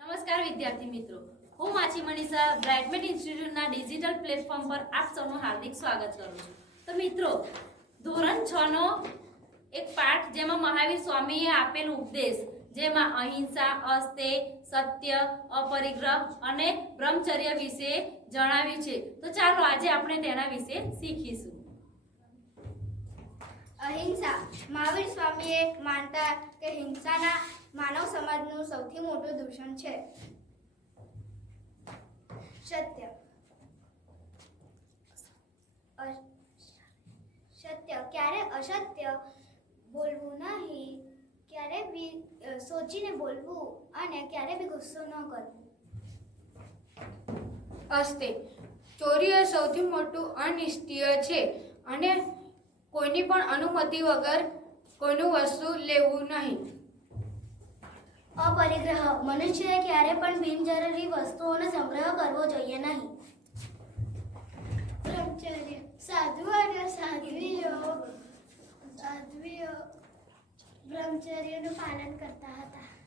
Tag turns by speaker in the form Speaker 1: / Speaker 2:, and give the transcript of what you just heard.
Speaker 1: નમસ્કાર વિદ્યાર્થી મિત્રો. હું માછી મનીષા બ્રાઇટમેટ ઇન્સ્ટિટ્યૂટના ડિજિટલ પ્લેટફોર્મ પર આપ સૌનું હાર્દિક સ્વાગત કરું છું. તો મિત્રો, ધોરણ છ નો એક પાઠ જેમાં મહાવીર સ્વામીએ આપેલ ઉપદેશ, જેમાં અહિંસા, અસ્તે, સત્ય, અપરિગ્રહ અને બ્રહ્મચર્ય વિશે જણાવ્યું છે. તો ચાલો આજે આપણે તેના વિશે શીખીશું.
Speaker 2: અહિંસા. મહાવીર સ્વામીએ માનતા કે હિંસાના માનવ સમાજનું સૌથી મોટું દૂષણ છે. સત્ય. સત્ય. ક્યારે અસત્ય બોલવું નહીં, ક્યારે બી સોચીને બોલવું અને ક્યારે બી ગુસ્સો ન કરવો.
Speaker 3: અસ્તે. ચોરી એ સૌથી મોટું અનિષ્ટીય છે અને કોઈની પણ અનુમતિ વગર કોઈનું વસ્તુ લેવું નહીં.
Speaker 2: અપરિગ્રહ. મનુષ્યએ ક્યારે પણ બિનજરૂરી વસ્તુઓનો સંગ્રહ કરવો જોઈએ નહીં. બ્રહ્મચર્ય. સાધુ અને સાધ્વીઓ. સાધ્વીઓ બ્રહ્મચર્યનું પાલન કરતા હતા.